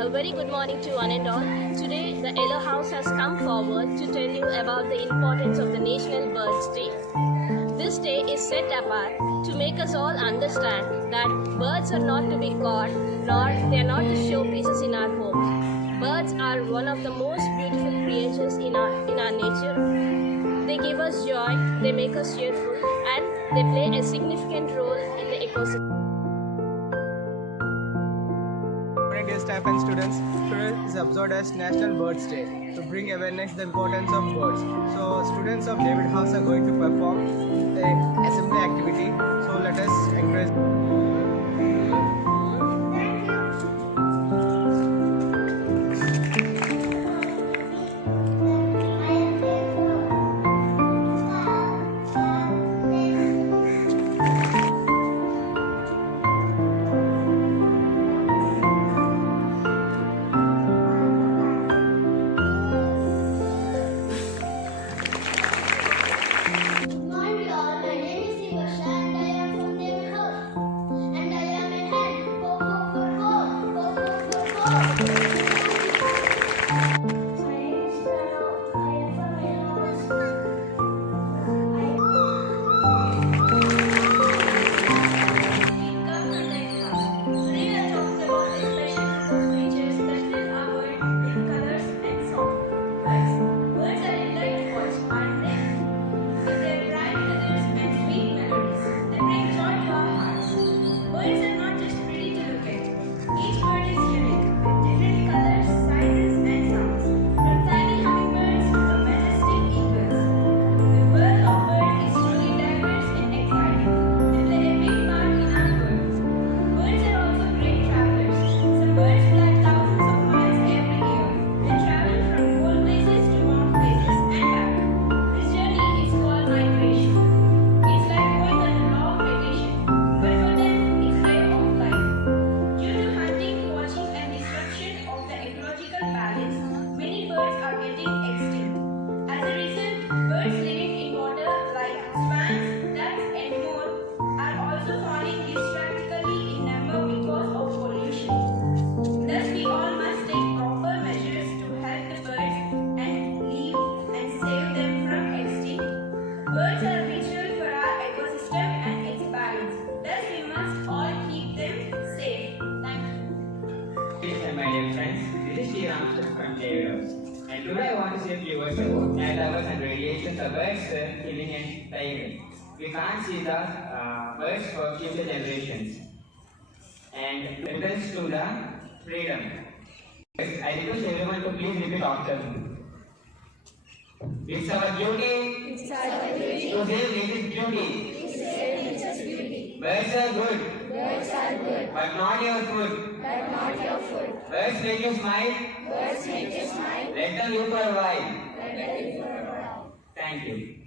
A very good morning to one and all. Today, the Yellow House has come forward to tell you about the importance of the National Birds Day. This day is set apart to make us all understand that birds are not to be caught, nor they are not to show pieces in our homes. Birds are one of the most beautiful creatures in our nature. They give us joy, they make us cheerful, and they play a significant role in the ecosystem. Dear staff and students, today is observed as National Birds Day to bring awareness the importance of birds. So students of David House are going to perform an assembly activity. So let us encourage. Birds are vital for our ecosystem and its balance. Thus, we must all keep them safe. Thank you. Hey, my dear friends, this is T. Ramshaw from JWS. And today I want to say a few words about night hours and radiations of birds killing and dying. We can't see the birds for future generations. And returns to the freedom. I request everyone to please repeat after me. It's our duty to save nature's beauty. Birds are good, but not your food. Birds make you smile. Let them live for a while. Thank you.